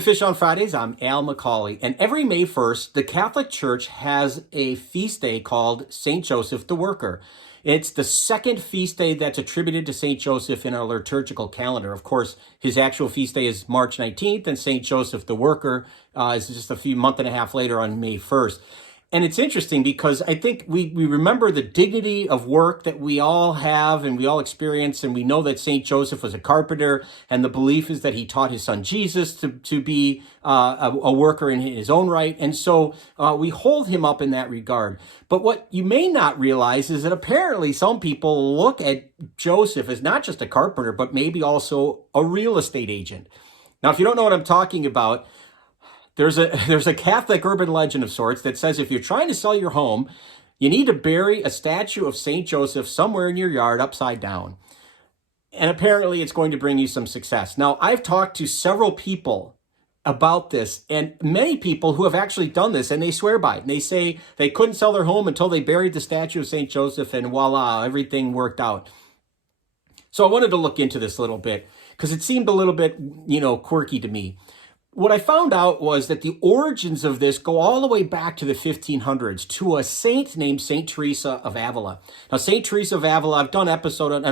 to Fish on Fridays. I'm Al McCauley, and every May 1st, the Catholic Church has a feast day called St. Joseph the Worker. It's the second feast day that's attributed to St. Joseph in our liturgical calendar. Of course, his actual feast day is March 19th, and St. Joseph the Worker is just a month and a half later on May 1st. And it's interesting because I think we remember the dignity of work that we all have and we all experience, and we know that St. Joseph was a carpenter, and the belief is that he taught his son Jesus to be a worker in his own right. And so we hold him up in that regard. But what you may not realize is that apparently some people look at Joseph as not just a carpenter, but maybe also a real estate agent. Now, if you don't know what I'm talking about, there's a Catholic urban legend of sorts that says if you're trying to sell your home, you need to bury a statue of St. Joseph somewhere in your yard upside down. And apparently it's going to bring you some success. Now, I've talked to several people about this, and many people who have actually done this, and they swear by it. And they say they couldn't sell their home until they buried the statue of St. Joseph, and voila, everything worked out. So I wanted to look into this a little bit because it seemed a little bit, quirky to me. What I found out was that the origins of this go all the way back to the 1500s to a saint named Saint Teresa of Avila. Now, Saint Teresa of Avila, I've done an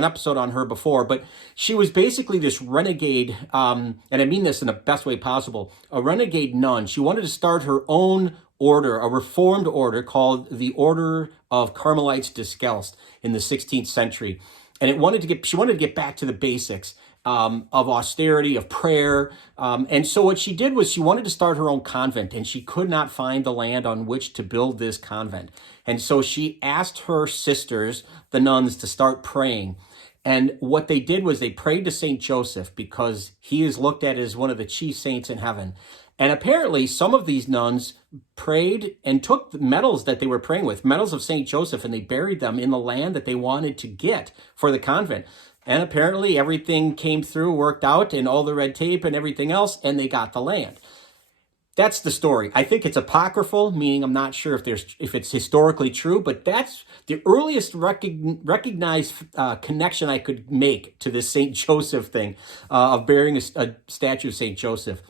episode on her before, but she was basically this renegade, and I mean this in the best way possible, a renegade nun. She wanted to start her own order, a reformed order called the Order of Carmelites Descalced in the 16th century. And she wanted to get back to the basics of austerity, of prayer. And so what she did was she wanted to start her own convent, and she could not find the land on which to build this convent. And so she asked her sisters, the nuns, to start praying. And what they did was they prayed to St. Joseph because he is looked at as one of the chief saints in heaven. And apparently some of these nuns prayed and took the medals that they were praying with, medals of St. Joseph, and they buried them in the land that they wanted to get for the convent. And apparently everything came through, worked out, and all the red tape and everything else, and they got the land. That's the story. I think it's apocryphal, meaning I'm not sure if it's historically true, but that's the earliest recognized connection I could make to this St. Joseph thing of burying a statue of St. Joseph.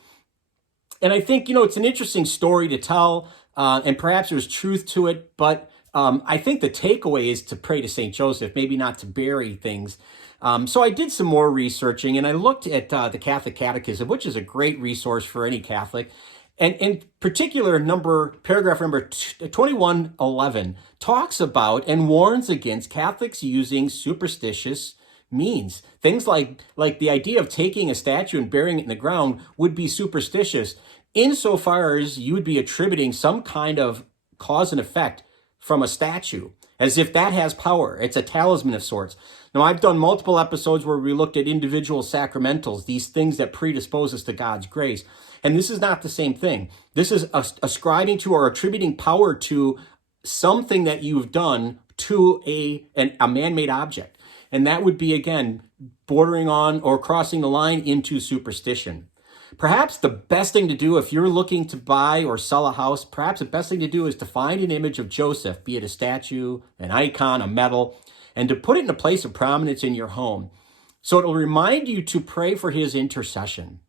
And I think, it's an interesting story to tell, and perhaps there's truth to it, but I think the takeaway is to pray to St. Joseph, maybe not to bury things. So I did some more researching, and I looked at the Catholic Catechism, which is a great resource for any Catholic. And in particular, paragraph number 2111 talks about and warns against Catholics using superstitious means. Things like the idea of taking a statue and burying it in the ground would be superstitious insofar as you would be attributing some kind of cause and effect from a statue, as if that has power. It's a talisman of sorts. Now, I've done multiple episodes where we looked at individual sacramentals, these things that predispose us to God's grace. And this is not the same thing. This is ascribing to or attributing power to something that you've done to a man-made object. And that would be, again, bordering on or crossing the line into superstition. Perhaps the best thing to do if you're looking to buy or sell a house, perhaps the best thing to do is to find an image of Joseph, be it a statue, an icon, a medal, and to put it in a place of prominence in your home. So it'll remind you to pray for his intercession.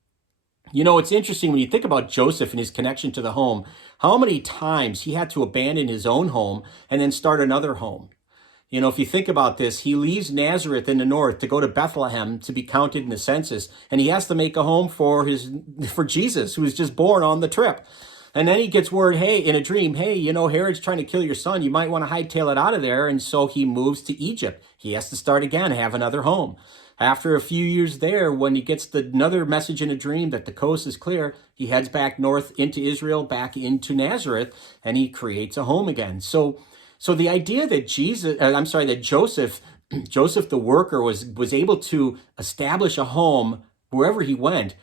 It's interesting when you think about Joseph and his connection to the home, how many times he had to abandon his own home and then start another home. If you think about this, he leaves Nazareth in the north to go to Bethlehem to be counted in the census, and he has to make a home for Jesus, who was just born on the trip. And then he gets word, in a dream, Herod's trying to kill your son. You might want to hightail it out of there. And so he moves to Egypt. He has to start again, have another home. After a few years there, when he gets another message in a dream that the coast is clear, he heads back north into Israel, back into Nazareth, and he creates a home again. So the idea that Joseph the worker was able to establish a home wherever he went,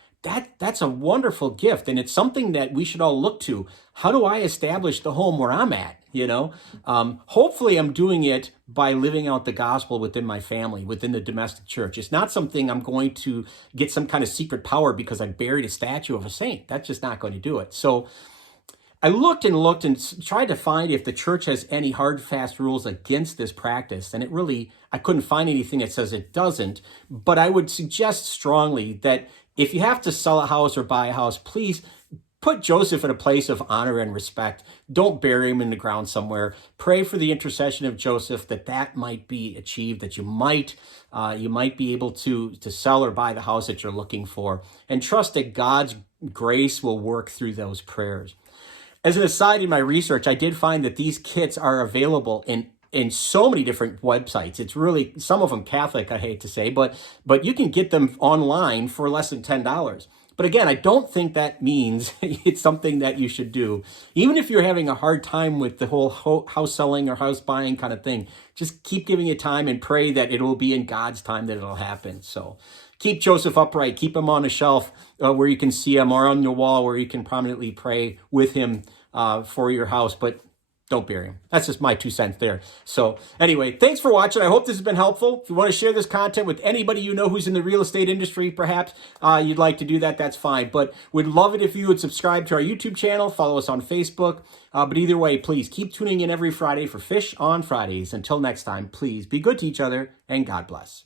that's a wonderful gift, and it's something that we should all look to. How do I establish the home where I'm at? Hopefully I'm doing it by living out the gospel within my family, within the domestic church. It's not something I'm going to get some kind of secret power because I buried a statue of a saint. That's just not going to do it. So I looked and looked and tried to find if the church has any hard, fast rules against this practice. And I couldn't find anything that says it doesn't. But I would suggest strongly that if you have to sell a house or buy a house, please put Joseph in a place of honor and respect. Don't bury him in the ground somewhere. Pray for the intercession of Joseph that might be achieved, that you might be able to sell or buy the house that you're looking for, and trust that God's grace will work through those prayers. As an aside, in my research, I did find that these kits are available in so many different websites. It's really, some of them Catholic, I hate to say, but you can get them online for less than $10. But again, I don't think that means it's something that you should do. Even if you're having a hard time with the whole house selling or house buying kind of thing, just keep giving it time and pray that it will be in God's time that it'll happen. So keep Joseph upright, keep him on a shelf where you can see him, or on your wall where you can prominently pray with him for your house, but don't bury him. That's just my 2 cents there. So anyway, thanks for watching. I hope this has been helpful. If you want to share this content with anybody you know who's in the real estate industry, perhaps you'd like to do that, that's fine. But we'd love it if you would subscribe to our YouTube channel, follow us on Facebook. But either way, please keep tuning in every Friday for Fish on Fridays. Until next time, please be good to each other and God bless.